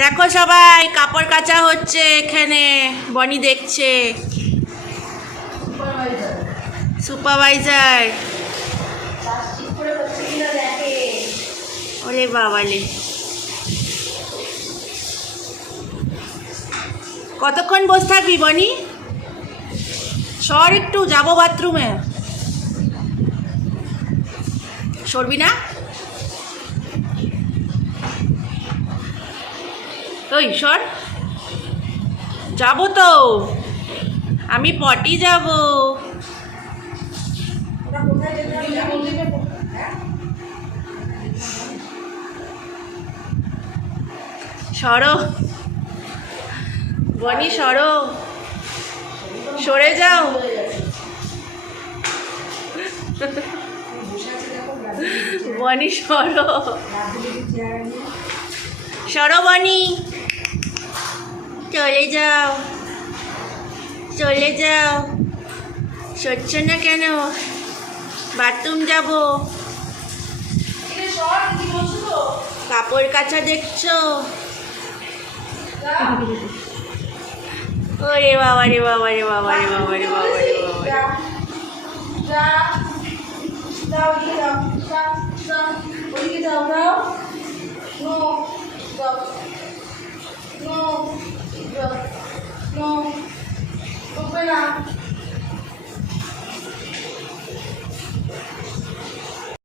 দেখো সবাই কাপড় কাচা হচ্ছে এখানে, বনি দেখছে। সুপারভাইজার ওরে বাবালে, কতক্ষণ বসে থাকবি বনি? সর একটু, যাবো বাথরুমে। সরবি না? ওই সর, যাবো তো আমি, পটি যাব। সরো বনি, সরো, সরে যাও। বনি সরো, সরো বনি, চলে যাও, চলে যাও। সরছো না কেন? বাথরুম যাব। কাপড় কাচা দেখছো? ওরে বাবা রে বাবা রে বাবা রে বাবা রে বাবা রে বাবা।